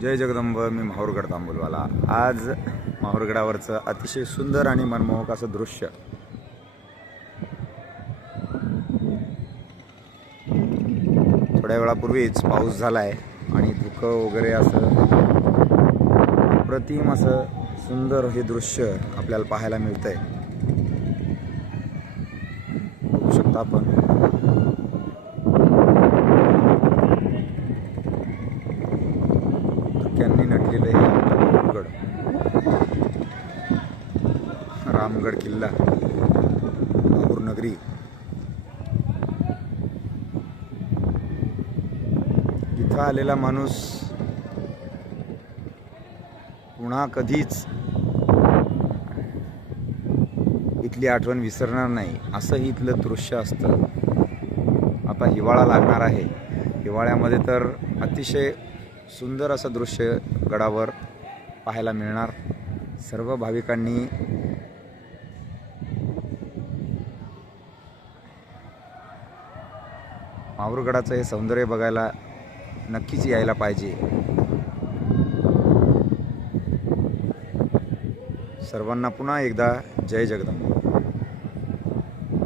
जय जगदंब. मी माहूरगड तांबुलवाला. आज माहूरगडावरचं अतिशय सुंदर आणि मनमोहक असं दृश्य. थोड्या वेळापूर्वीच पाऊस झाला आहे आणि धुकं वगैरे असं अप्रतिम असं सुंदर हे दृश्य आपल्याला पाहायला मिळतंय. बघू शकता आपण. धुक्यांनी नटलेलं हे माहूरगड, रामगड किल्ला, माहूर नगरी. इथं आलेला माणूस पुन्हा कधीच इथली आठवण विसरणार नाही, असंही इथलं दृश्य असतं. आता हिवाळा लागणार आहे. हिवाळ्यामध्ये तर अतिशय सुंदर असं दृश्य गडावर पाहायला मिळणार. सर्व भाविकांनी माहूरगडाचं हे सौंदर्य बघायला नक्कीच यायला पाहिजे. सर्वांना पुन्हा एकदा जय जगदंब.